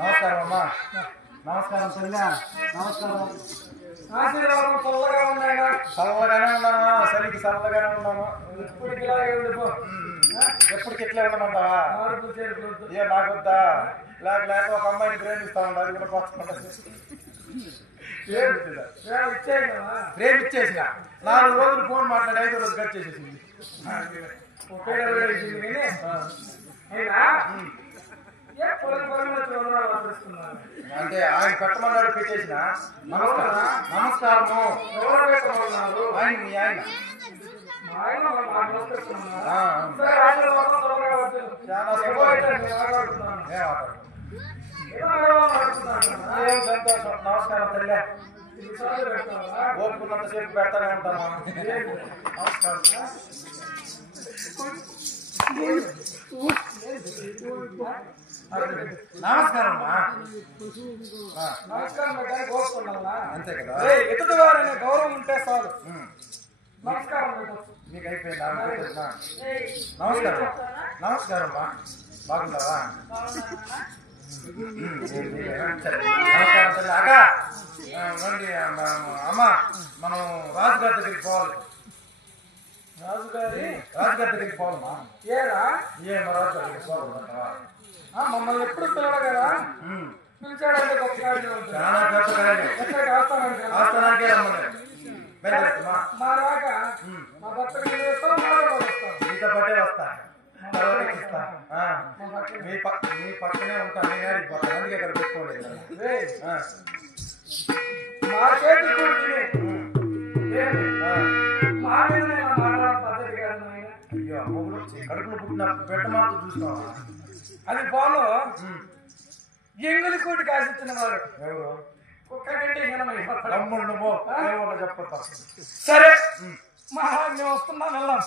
నమస్కారం అమ్మా. నమస్కారం చెల్లా. నమస్కారం. ఆశీర్వాదం చల్లగా ఉన్నాయా? చల్లగానే ఉన్నామా? సరికి చల్లగానే ఉన్నాము. ఎప్పటికి ఇట్లా ఉండమంటావా? ఏ నాకొద్దా? లేక ఒక అమ్మాయిని ప్రేమిస్తా ఉందా? అది కూడా ప్రేమిచ్చేసిన 4 రోజులు ఫోన్ మాట్లాడి 5వ రోజు కట్ చేసేసింది. అంటే ఆయన పెట్టమన్నాడు పెట్టేసిన. నమస్కారము. ఆయన మీ ఆయన చాలా సంతోషం. నమస్కారం తల్లి. ఓపుకున్నంత సేపు పెడతానే ఉంటామా? నమస్కారం. నమస్కారం. అంతే కదా, ఎదుటి వారనే గౌరవం ఉంటే చాలు. నమస్కారం. మీకు అయిపోయిందా? నమస్కారం. నమస్కారం అమ్మా. బాగున్నావా? నమస్కారం తల్లి. అక్క రండి అమ్మా, మనం రాజుగారి దగ్గరికి పోవాలి. రాజుగారి దగ్గరికి పోవాలమ్మా. ఏరా ఏమో రాజుగారి దగ్గరికి పోవాలంటావా? మమ్మల్ని ఎప్పుడు పిల్లడు కదా, పిలిచాడంటే చాలా ఆస్థానానికే రమ్మని మా రాక మా భర్త మీతో పట్టే వస్తా. మీ పక్కనే ఉంటాను. నేను ఆడిపోతాను, అందుకే ఇక్కడ పెట్టుకోలేదు. మా చేతి అయ్యో అమ్మగుడు కడుపులో పుట్టిన బిడ్డ మాత్రం చూసినావా? అది బాను ఎంగులి కోటి కాసిచ్చిన వాడు ఎవరు కుక్క కంటే తమ్ముడు చెప్పతా సరే మహా నేను వస్తున్నా వెళ్దాం